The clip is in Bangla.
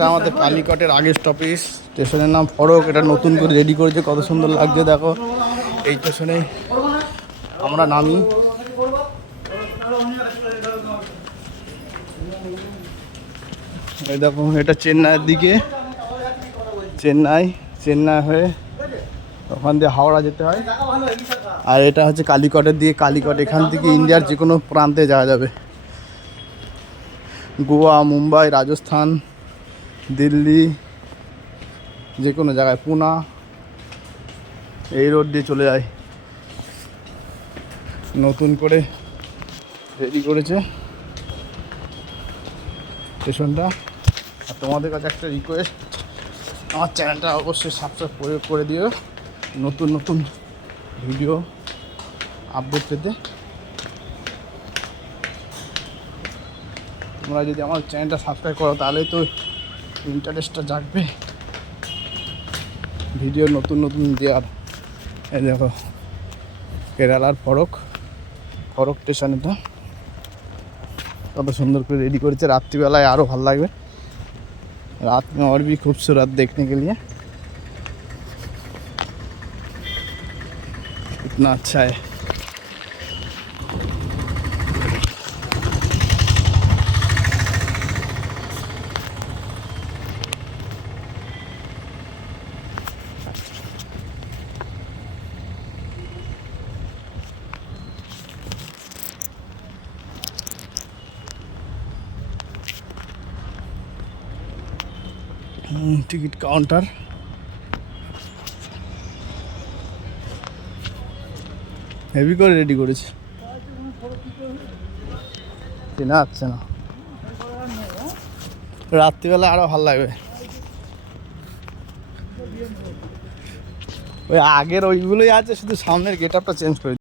এটা আমাদের কালিকটের আগের স্টপেজ। স্টেশনের নাম ফরক। এটা নতুন করে রেডি করেছে, কত সুন্দর লাগছে দেখো। এই স্টেশনে আমরা নামি। এই দেখো, এটা চেন্নাইয়ের দিকে। চেন্নাই হয়ে ওখান দিয়ে হাওড়া যেতে হয়। আর এটা হচ্ছে কালিকটের দিকে। কালিকট এখান থেকে ইন্ডিয়ার যে কোনো প্রান্তে যাওয়া যাবে। গোয়া, মুম্বাই, রাজস্থান, দিল্লি, যে কোনো জায়গায়, পুনা, এই রোড দিয়ে চলে যায়। নতুন করে রেডি করেছে স্টেশনটা। আর তোমাদের কাছে একটা রিকোয়েস্ট, আমার চ্যানেলটা অবশ্যই সাবস্ক্রাইব করে দিও নতুন নতুন ভিডিও আপডেট পেতে। তোমরা যদি আমার চ্যানেলটা সাবস্ক্রাইব করো তাহলে তো ইন্টারেস্টটা জাগবে ভিডিও নতুন নতুন দেওয়ার। এই দেখো, কেরালার ফরক স্টেশন। এটা কত সুন্দর করে রেডি করেছে। রাত্রিবেলায় আরও ভালো লাগবে। रात में और भी खूबसूरत देखने के लिए इतना अच्छा है। Ticket counter. হেভি করে রেডি করেছে, চেনা যাচ্ছে না। রাত্রিবেলা আরো ভালো লাগবে। ওই আগের ওইগুলোই আছে, শুধু সামনের গেট আপটা চেঞ্জ করে